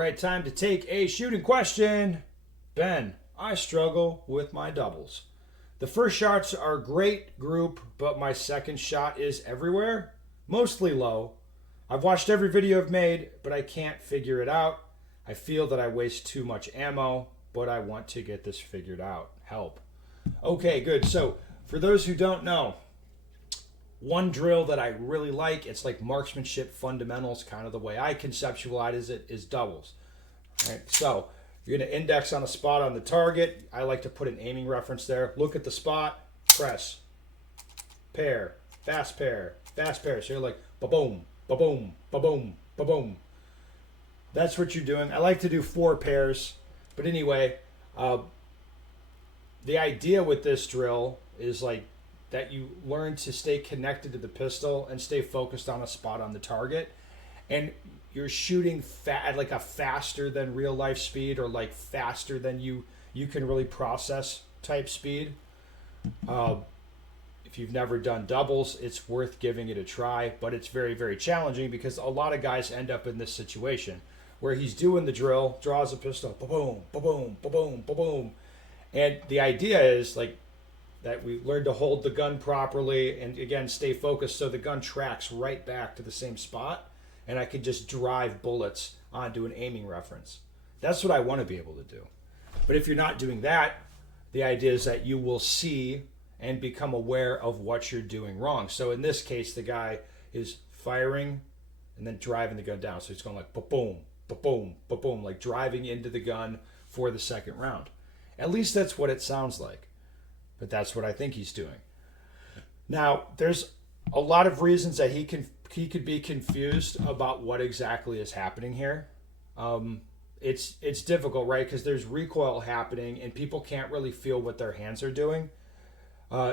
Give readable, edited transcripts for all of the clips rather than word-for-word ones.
right, time to take a shooting question. Ben, I struggle with my doubles. The first shots are great group, but my second shot is everywhere, mostly low. I've watched every video I've made, but I can't figure it out. I feel that I waste too much ammo, but I want to get this figured out. Help. Okay, good. So, for those who don't know, one drill that I really like, it's like marksmanship fundamentals, kind of the way I conceptualize it, is doubles. All right, so you're going to index on a spot on the target. I like to put an aiming reference there. Look at the spot, press, pair, fast pair, fast pair. So you're like, ba-boom, ba-boom, ba-boom, ba-boom. That's what you're doing. I like to do 4 pairs. But anyway, the idea with this drill is like that you learn to stay connected to the pistol and stay focused on a spot on the target. And you're shooting at like a faster than real life speed, or like faster than you can really process type speed. If you've never done doubles, it's worth giving it a try, but it's very, very challenging because a lot of guys end up in this situation where he's doing the drill, draws a pistol, ba-boom, ba-boom, ba-boom, ba-boom. And the idea is like that we learn to hold the gun properly and, again, stay focused so the gun tracks right back to the same spot and I can just drive bullets onto an aiming reference. That's what I want to be able to do. But if you're not doing that, the idea is that you will see and become aware of what you're doing wrong. So in this case, the guy is firing and then driving the gun down. So he's going like ba-boom, ba-boom, ba-boom, like driving into the gun for the second round. At least that's what it sounds like. But that's what I think he's doing. Now, there's a lot of reasons that he could be confused about what exactly is happening here. It's difficult, right? Because there's recoil happening and people can't really feel what their hands are doing.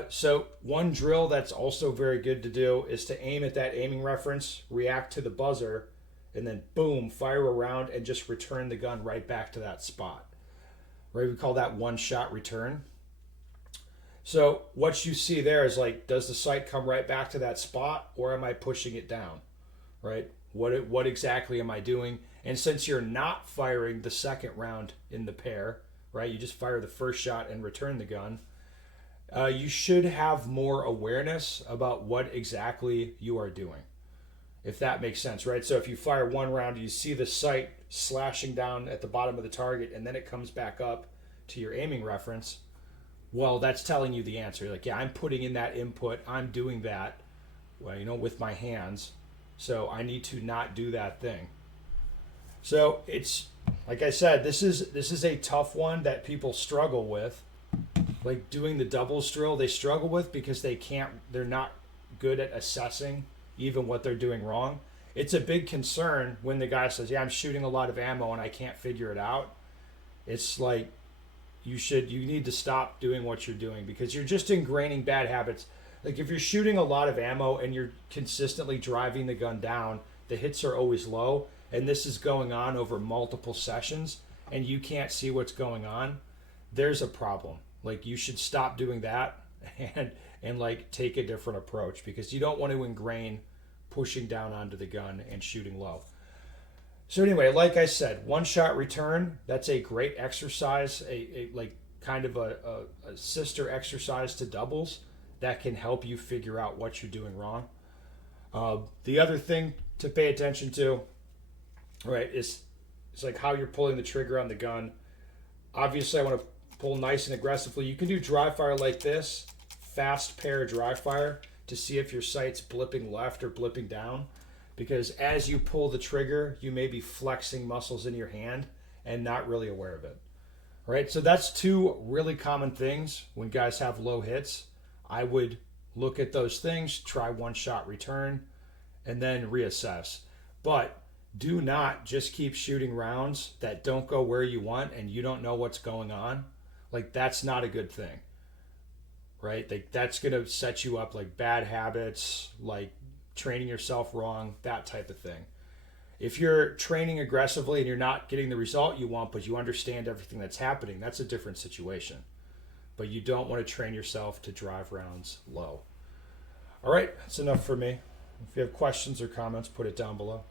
So one drill that's also very good to do is to aim at that aiming reference, react to the buzzer, and then boom, fire around and just return the gun right back to that spot. Right? We call that one shot return. So what you see there is like, does the sight come right back to that spot, or am I pushing it down? Right? What exactly am I doing? And since you're not firing the second round in the pair, right? You just fire the first shot and return the gun. You should have more awareness about what exactly you are doing, if that makes sense, right? So if you fire one round, you see the sight slashing down at the bottom of the target, and then it comes back up to your aiming reference. Well, that's telling you the answer. You're like, yeah, I'm putting in that input. I'm doing that, well, with my hands. So I need to not do that thing. So it's, like I said, this is a tough one that people struggle with. Like doing the doubles drill, they struggle with because they're not good at assessing even what they're doing wrong. It's a big concern when the guy says, yeah, I'm shooting a lot of ammo and I can't figure it out. It's like, you need to stop doing what you're doing because you're just ingraining bad habits. Like if you're shooting a lot of ammo and you're consistently driving the gun down, the hits are always low, and this is going on over multiple sessions and you can't see what's going on, there's a problem. Like you should stop doing that and like take a different approach because you don't want to ingrain pushing down onto the gun and shooting low. So anyway, like I said, one shot return, that's a great exercise, a like kind of a sister exercise to doubles that can help you figure out what you're doing wrong. The other thing to pay attention to, right, is like how you're pulling the trigger on the gun. Obviously, I want to pull nice and aggressively. You can do dry fire like this, fast pair dry fire, to see if your sight's blipping left or blipping down. Because as you pull the trigger, you may be flexing muscles in your hand and not really aware of it. Right? So that's 2 really common things when guys have low hits. I would look at those things, try one shot return, and then reassess. But do not just keep shooting rounds that don't go where you want and you don't know what's going on. Like that's not a good thing. Right? Like that's going to set you up like bad habits, like training yourself wrong, that type of thing. If you're training aggressively and you're not getting the result you want, but you understand everything that's happening, that's a different situation. But you don't want to train yourself to drive rounds low. All right, that's enough for me. If you have questions or comments, put it down below.